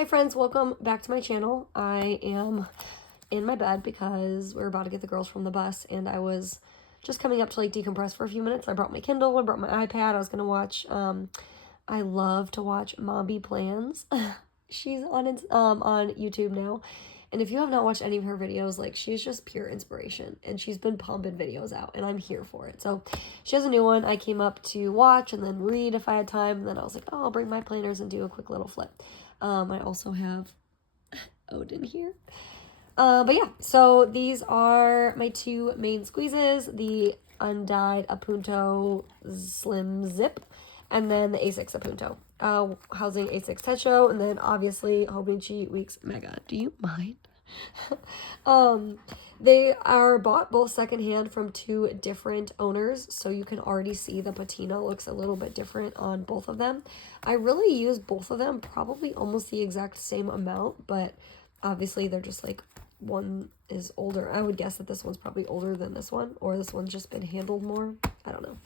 Hi friends, welcome back to my channel. I am in my bed because we're about to get the girls from the bus and I was just coming up to like decompress for a few minutes. I brought my Kindle, I brought my iPad. I was gonna watch I love to watch Mombi Plans. She's on YouTube now. And if you have not watched any of her videos, like she's just pure inspiration and she's been pumping videos out and I'm here for it. So she has a new one I came up to watch and then read if I had time. And then I was like, oh, I'll bring my planners and do a quick little flip. I also have Odin here. But yeah, so these are my two main squeezes, the undyed Apunto Slim Zip, and then the A6 Apunto. Housing A6 Techo, and then obviously Hobonichi Weeks Mega. Do you mind? They are bought both secondhand from two different owners, so you can already see the patina looks a little bit different on both of them. I really use both of them, probably almost the exact same amount, but obviously they're just like, one is older. I would guess that this one's probably older than this one, or this one's just been handled more. I don't know.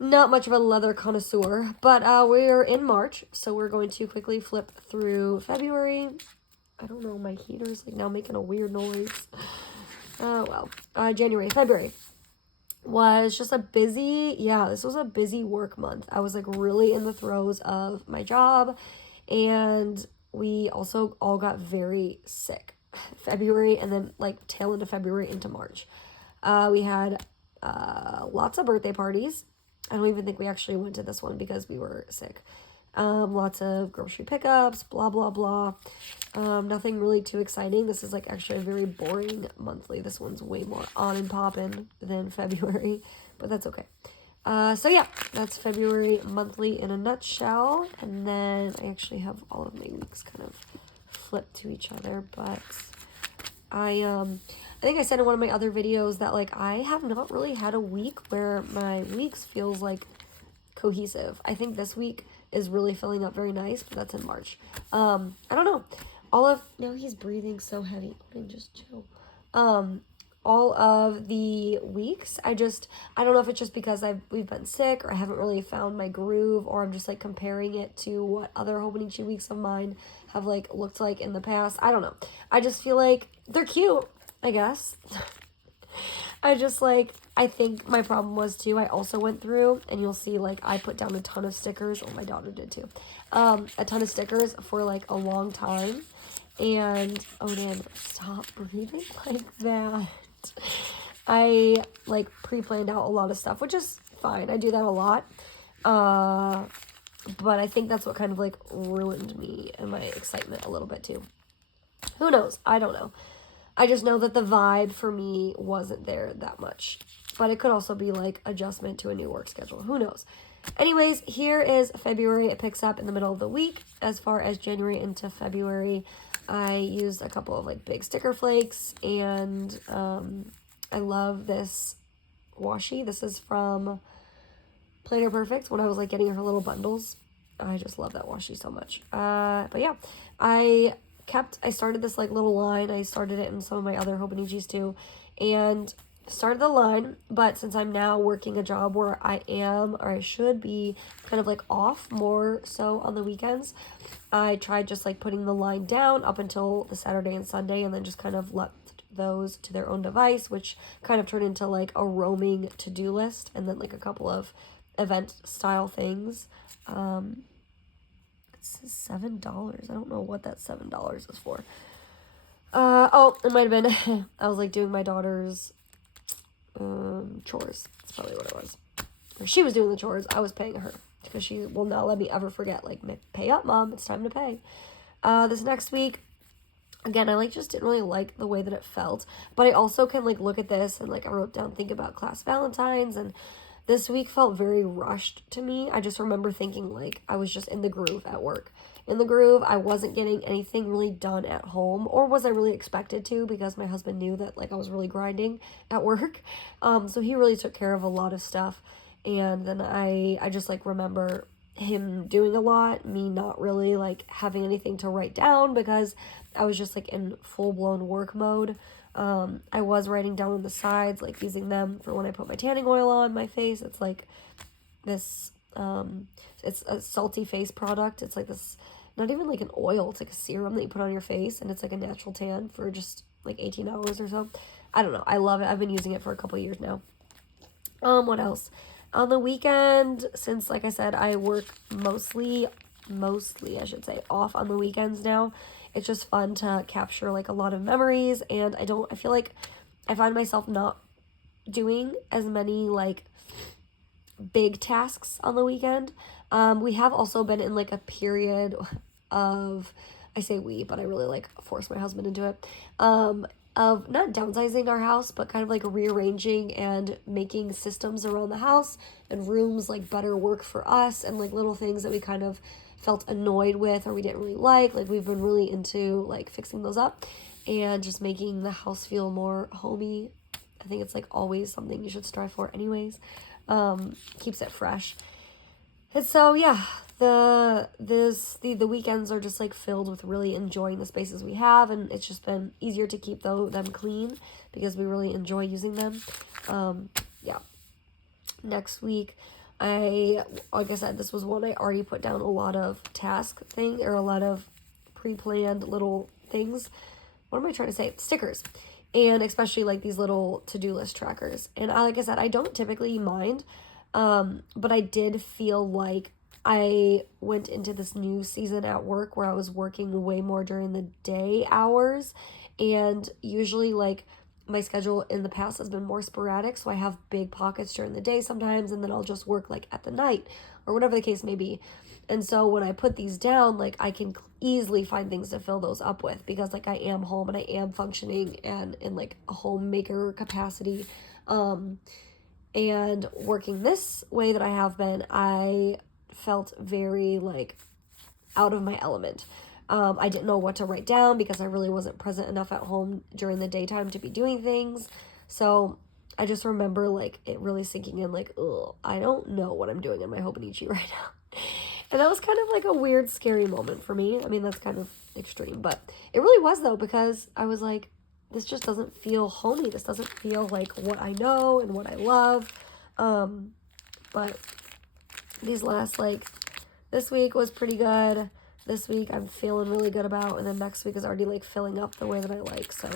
Not much of a leather connoisseur, but we're in March, so we're going to quickly flip through February. I don't know, my heater's like now making a weird noise. January, February was just a busy, this was a busy work month. I was like really in the throes of my job, and we also all got very sick. February and then like tail end of February into March. We had lots of birthday parties. I don't even think we actually went to this one because we were sick. Lots of grocery pickups, blah, blah, blah. Nothing really too exciting. This is like actually a very boring monthly. This one's way more on and poppin' than February, but that's okay. So yeah, that's February monthly in a nutshell. And then I actually have all of my weeks kind of flipped to each other, but I think I said in one of my other videos that like I have not really had a week where my weeks feels like cohesive. I think this week is really filling up very nice, but that's in March. I don't know. No, he's breathing so heavy. Just chill. All of the weeks, I don't know if it's just because we've been sick or I haven't really found my groove, or I'm just like comparing it to what other Hobonichi weeks of mine have like looked like in the past. I don't know. I just feel like they're cute, I guess. I think my problem was too, I also went through, and you'll see like I put down a ton of stickers, or my daughter did too, a ton of stickers for like a long time, and Odin, stop breathing like that. I like pre-planned out a lot of stuff, which is fine. I do that a lot. But I think that's what kind of like ruined me and my excitement a little bit too. Who knows? I don't know. I just know that the vibe for me wasn't there that much. But it could also be like adjustment to a new work schedule. Who knows? Anyways, here is February. It picks up in the middle of the week. As far as January into February, I used a couple of like big sticker flakes, and I love this washi. This is from Planner Perfect when I was like getting her little bundles. I just love that washi so much. But yeah, I started this like little line. I started it in some of my other Hobonichis too, and started the line. But since I'm now working a job where I am, or I should be, kind of like off more so on the weekends, I tried just like putting the line down up until the Saturday and Sunday, and then just kind of left those to their own device, which kind of turned into like a roaming to-do list, and then like a couple of event style things. It's $7. I don't know what that $7 is for. It might have been I was like doing my daughter's chores. That's probably what it was. Or she was doing the chores. I was paying her because she will not let me ever forget. Like, pay up, Mom. It's time to pay. This next week, again, I like just didn't really like the way that it felt, but I also can like look at this and like I wrote down think about class Valentines, and this week felt very rushed to me. I just remember thinking like I was just in the groove at work. In the groove, I wasn't getting anything really done at home, or was I really expected to, because my husband knew that like I was really grinding at work. So he really took care of a lot of stuff, and then I just like remember him doing a lot, me not really like having anything to write down because I was just like in full-blown work mode. I was writing down on the sides, like using them for when I put my tanning oil on my face. It's like this, it's a salty face product. It's like this not even like an oil. It's like a serum that you put on your face, and it's like a natural tan for just like 18 hours or so. I don't know. I love it. I've been using it for a couple years now. What else? On the weekend, since like I said, I work mostly I should say, off on the weekends now. It's just fun to capture like a lot of memories, and I feel like I find myself not doing as many like big tasks on the weekend. We have also been in like a period of, I say we, but I really like force my husband into it, of not downsizing our house, but kind of like rearranging and making systems around the house and rooms like better work for us, and like little things that we kind of felt annoyed with or we didn't really like we've been really into like fixing those up and just making the house feel more homey. I think it's like always something you should strive for anyways. Keeps it fresh. And so yeah, the weekends are just like filled with really enjoying the spaces we have, and it's just been easier to keep them clean because we really enjoy using them. Yeah. Next week, like I said, this was one I already put down a lot of a lot of pre-planned little things. What am I trying to say? Stickers. And especially like these little to-do list trackers. And like I said, I don't typically mind, but I did feel like I went into this new season at work where I was working way more during the day hours, and usually like my schedule in the past has been more sporadic, so I have big pockets during the day sometimes, and then I'll just work like at the night or whatever the case may be. And so when I put these down, like I can easily find things to fill those up with because like I am home and I am functioning and in like a homemaker capacity. And working this way that I have been, I felt very like out of my element. I didn't know what to write down because I really wasn't present enough at home during the daytime to be doing things. So I just remember like it really sinking in like, ugh, I don't know what I'm doing in my Hobonichi right now. And that was kind of like a weird, scary moment for me. I mean, that's kind of extreme, but it really was though, because I was like, this just doesn't feel homey. This doesn't feel like what I know and what I love. But these last, like, this week was pretty good. This week I'm feeling really good about, and then next week is already like filling up the way that I like. So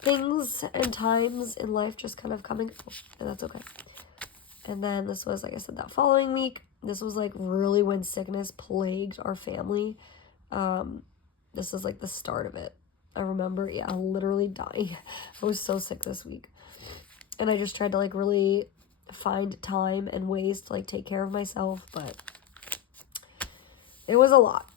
things and times in life just kind of come and go, and that's okay. And then this was, like I said, that following week. This was like really when sickness plagued our family. This is like the start of it. I remember, literally dying. I was so sick this week. And I just tried to like really find time and ways to like take care of myself, but it was a lot.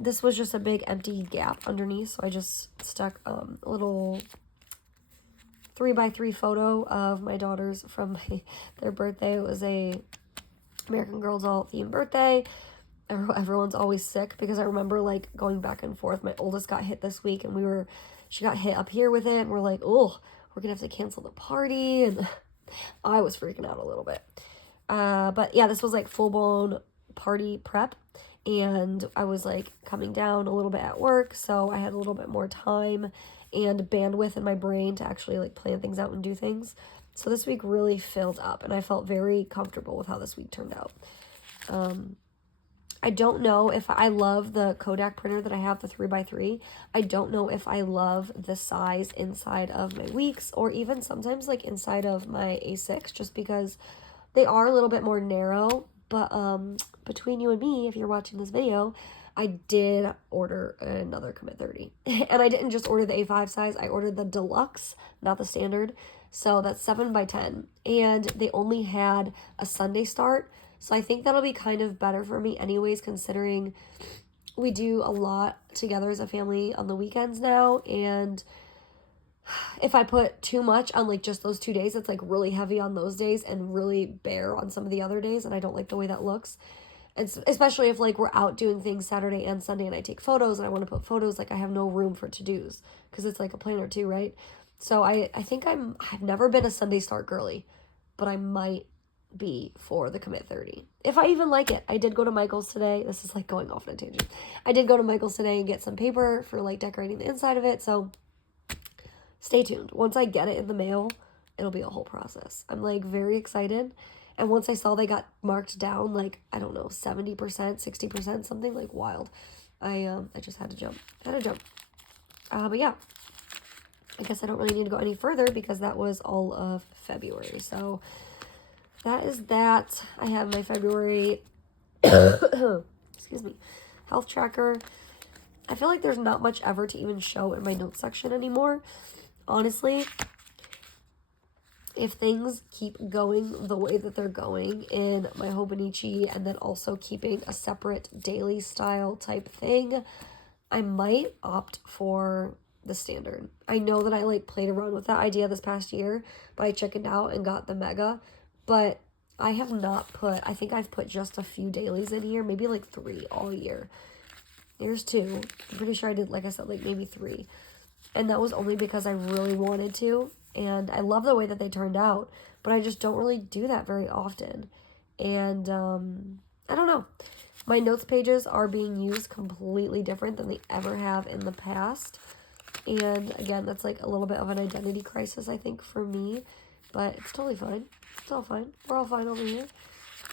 This was just a big empty gap underneath, so I just stuck a little 3x3 photo of my daughters from their birthday. It was a American Girl doll themed birthday. Everyone's always sick because I remember like going back and forth. My oldest got hit this week, and she got hit up here with it, and we're like, oh, we're gonna have to cancel the party, and I was freaking out a little bit. But yeah, this was like full-blown party prep, and I was like coming down a little bit at work, so I had a little bit more time and bandwidth in my brain to actually like plan things out and do things. So this week really filled up, and I felt very comfortable with how this week turned out. I don't know if I love the Kodak printer that I have, the 3x3. I don't know if I love the size inside of my weeks, or even sometimes like inside of my A6, just because they are a little bit more narrow. But between you and me, if you're watching this video, I did order another Commit 30. And I didn't just order the A5 size, I ordered the deluxe, not the standard. So that's 7x10. And they only had a Sunday start. So I think that'll be kind of better for me anyways, considering we do a lot together as a family on the weekends now. And if I put too much on like just those 2 days, it's like really heavy on those days and really bare on some of the other days. And I don't like the way that looks. And especially if like we're out doing things Saturday and Sunday and I take photos and I want to put photos, like I have no room for to-dos because it's like a planner too, right? So I think I've never been a Sunday start girly, but I might be for the Commit 30. If I even like it. I did go to Michael's today. This is like going off on a tangent. I did go to Michael's today and get some paper for like decorating the inside of it. So stay tuned. Once I get it in the mail, it'll be a whole process. I'm like very excited. And once I saw they got marked down, like, I don't know, 70%, 60%, something like wild. I just had to jump. But yeah, I guess I don't really need to go any further because that was all of February. So that is that. I have my February, excuse me, health tracker. I feel like there's not much ever to even show in my notes section anymore. Honestly, if things keep going the way that they're going in my Hobonichi and then also keeping a separate daily style type thing, I might opt for the standard. I know that I like played around with that idea this past year, but I chickened out and got the mega. But I have not put, I think I've put just a few dailies in here, maybe like 3 all year. Here's 2. I'm pretty sure I did, like I said, like maybe 3. And that was only because I really wanted to. And I love the way that they turned out, but I just don't really do that very often. And I don't know. My notes pages are being used completely different than they ever have in the past. And again, that's like a little bit of an identity crisis, I think, for me. But it's totally fine. It's all fine. We're all fine over here.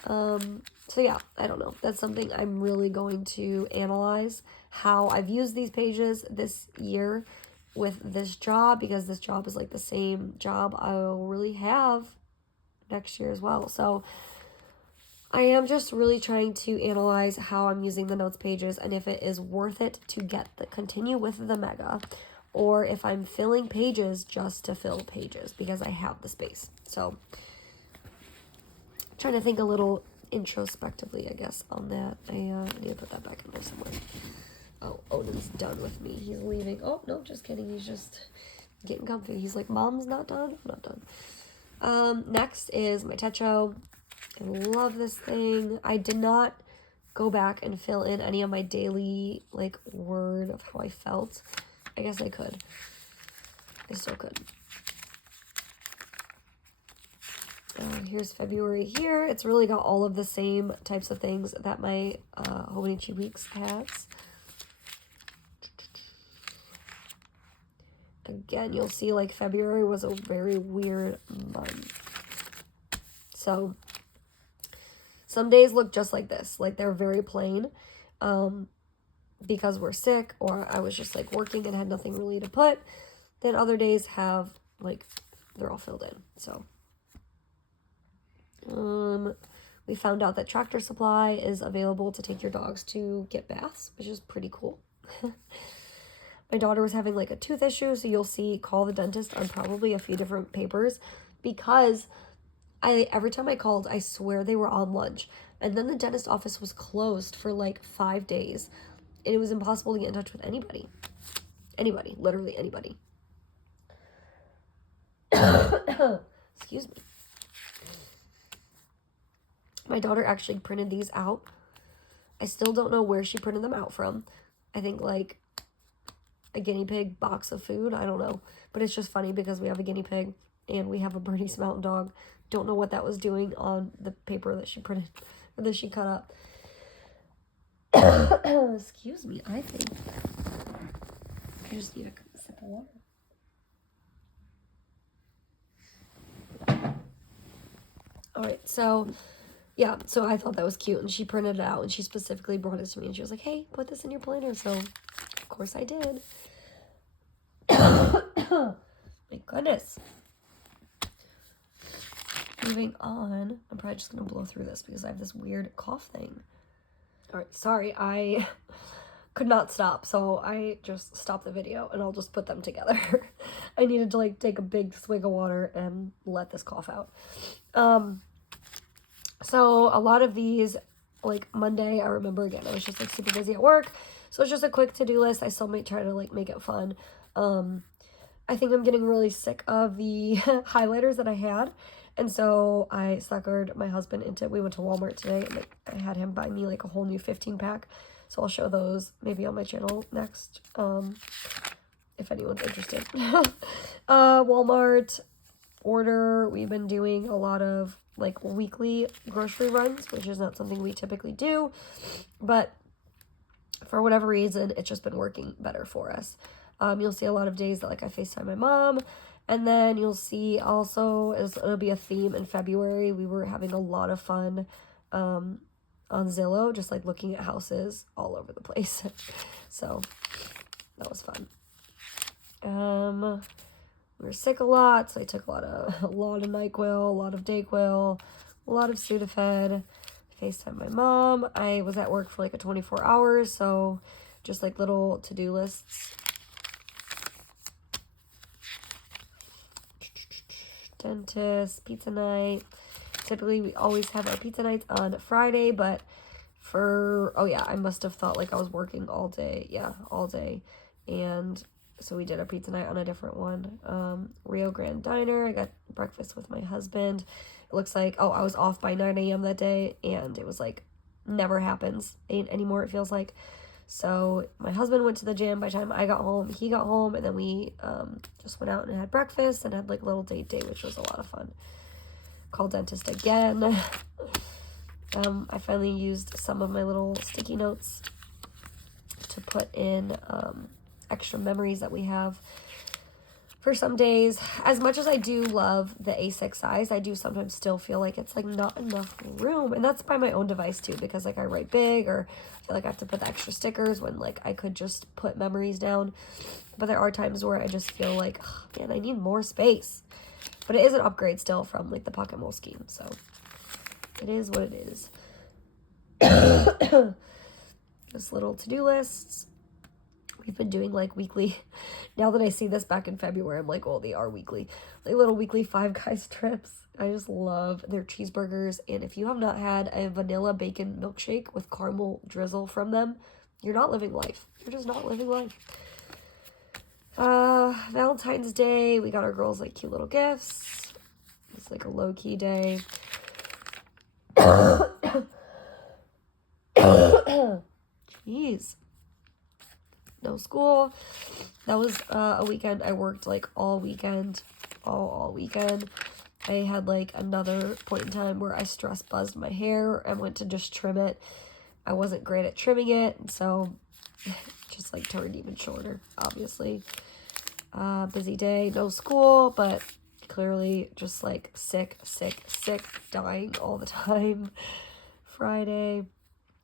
So yeah, I don't know. That's something I'm really going to analyze, how I've used these pages this year with this job, because this job is like the same job I'll really have next year as well. So I am just really trying to analyze how I'm using the notes pages and if it is worth it to continue with the mega, or if I'm filling pages just to fill pages because I have the space. So trying to think a little introspectively, I guess, on that. I need to put that back in there somewhere. Oh, Odin's done with me. He's leaving. Oh, no, just kidding. He's just getting comfy. He's like, Mom's not done? I'm not done. Next is my Techo. I love this thing. I did not go back and fill in any of my daily, like, word of how I felt. I guess I could. I still could. Here's February here. It's really got all of the same types of things that my Hobonichi Weeks has. Again, you'll see like February was a very weird month. So some days look just like this. Like they're very plain because we're sick or I was just like working and had nothing really to put. Then other days have like, they're all filled in. So we found out that Tractor Supply is available to take your dogs to get baths, which is pretty cool. My daughter was having like a tooth issue, so you'll see call the dentist on probably a few different papers because every time I called, I swear they were on lunch. And then the dentist office was closed for like 5 days. And it was impossible to get in touch with anybody. Anybody, literally anybody. Excuse me. My daughter actually printed these out. I still don't know where she printed them out from. I think like a guinea pig box of food. I don't know. But it's just funny because we have a guinea pig and we have a Bernese Mountain Dog. Don't know what that was doing on the paper that she printed or that she cut up. Excuse me, I think I just need a sip of water. Alright, so yeah, so I thought that was cute and she printed it out and she specifically brought it to me and she was like, hey, put this in your planner. So of course I did. My goodness. Moving on, I'm probably just going to blow through this because I have this weird cough thing. Alright, sorry, I could not stop, so I just stopped the video and I'll just put them together. I needed to like take a big swig of water and let this cough out. So a lot of these, like Monday, I remember again, I was just like super busy at work. So it's just a quick to-do list. I still might try to like make it fun. I think I'm getting really sick of the highlighters that I had. And so I suckered my husband into, we went to Walmart today and like, I had him buy me like a whole new 15-pack. So I'll show those maybe on my channel next, if anyone's interested. Walmart order, we've been doing a lot of like weekly grocery runs, which is not something we typically do, but for whatever reason, it's just been working better for us. You'll see a lot of days that like I FaceTime my mom And then you'll see also, it'll be a theme in February. We were having a lot of fun on Zillow, just like looking at houses all over the place. So that was fun. We were sick a lot, so I took a lot of NyQuil, a lot of Dayquil, a lot of Sudafed. FaceTime my mom. I was at work for like a 24 hours, so just like little to-do lists. Dentist, pizza night. Typically, we always have our pizza nights on Friday, but oh yeah, I must have thought like I was working all day. Yeah, all day. And so we did a pizza night on a different one. Rio Grande Diner. I got breakfast with my husband. It looks like, I was off by 9 a.m. that day, and it was like, never happens anymore, it feels like. So my husband went to the gym. By the time I got home, he got home, and then we just went out and had breakfast and had like a little date day, which was a lot of fun. Called dentist again. I finally used some of my little sticky notes to put in extra memories that we have for some days. As much as I do love the A6 size, I do sometimes still feel like it's like not enough room, and that's by my own device too, because like I write big, or I feel like I have to put the extra stickers when like I could just put memories down. But there are times where I just feel like, oh, man, I need more space. But it is an upgrade still from like the Pocket Moleskine, so it is what it is. Just little to-do lists. We've been doing like weekly, now that I see this back in February, I'm like, oh, they are weekly, like little weekly Five Guys trips. I just love their cheeseburgers. And if you have not had a vanilla bacon milkshake with caramel drizzle from them, you're not living life. You're just not living life. Valentine's Day, we got our girls like cute little gifts. It's like a low-key day. Jeez. No school. That was a weekend I worked like all weekend. All weekend. I had like another point in time where I stress buzzed my hair and went to just trim it. I wasn't great at trimming it, so just like turned even shorter, obviously. Busy day, no school, but clearly just like sick, dying all the time. Friday,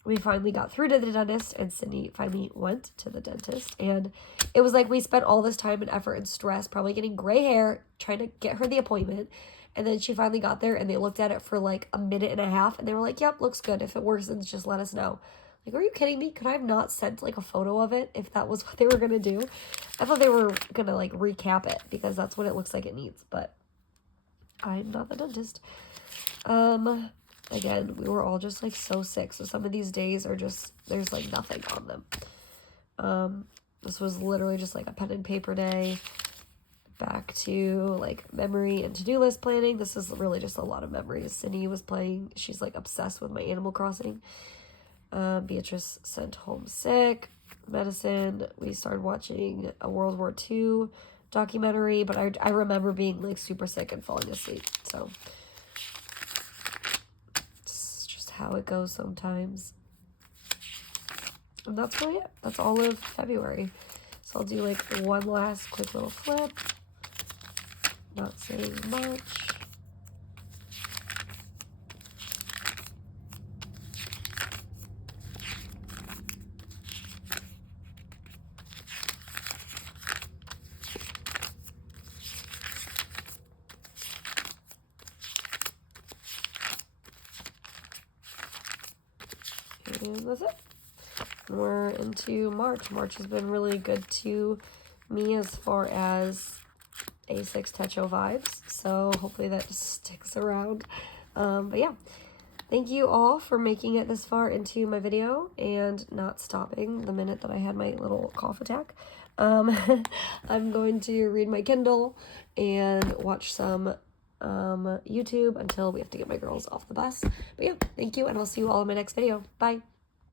we finally got through to the dentist, and Sydney finally went to the dentist, and it was like we spent all this time and effort and stress probably getting gray hair trying to get her the appointment, and then she finally got there, and they looked at it for like a minute and a half, and they were like, yep, looks good. If it worsens, just let us know. Like, are you kidding me? Could I have not sent like a photo of it if that was what they were gonna do? I thought they were gonna like recap it, because that's what it looks like it needs, but I'm not the dentist. Again, we were all just like so sick, so some of these days are just, there's like nothing on them. This was literally just like a pen and paper day. Back to like memory and to-do list planning. This is really just a lot of memories. Sydney was playing, she's like obsessed with my Animal Crossing. Beatrice sent home sick. Medicine, we started watching a World War II documentary, but I remember being like super sick and falling asleep, so it's just how it goes sometimes. And that's really it. That's all of February. So I'll do like one last quick little flip. Not saying much. And that's it. We're into March. March has been really good to me as far as A6 Techo vibes, so hopefully that sticks around. But yeah, thank you all for making it this far into my video and not stopping the minute that I had my little cough attack. I'm going to read my Kindle and watch some YouTube until we have to get my girls off the bus. But yeah, thank you, and I'll see you all in my next video. Bye.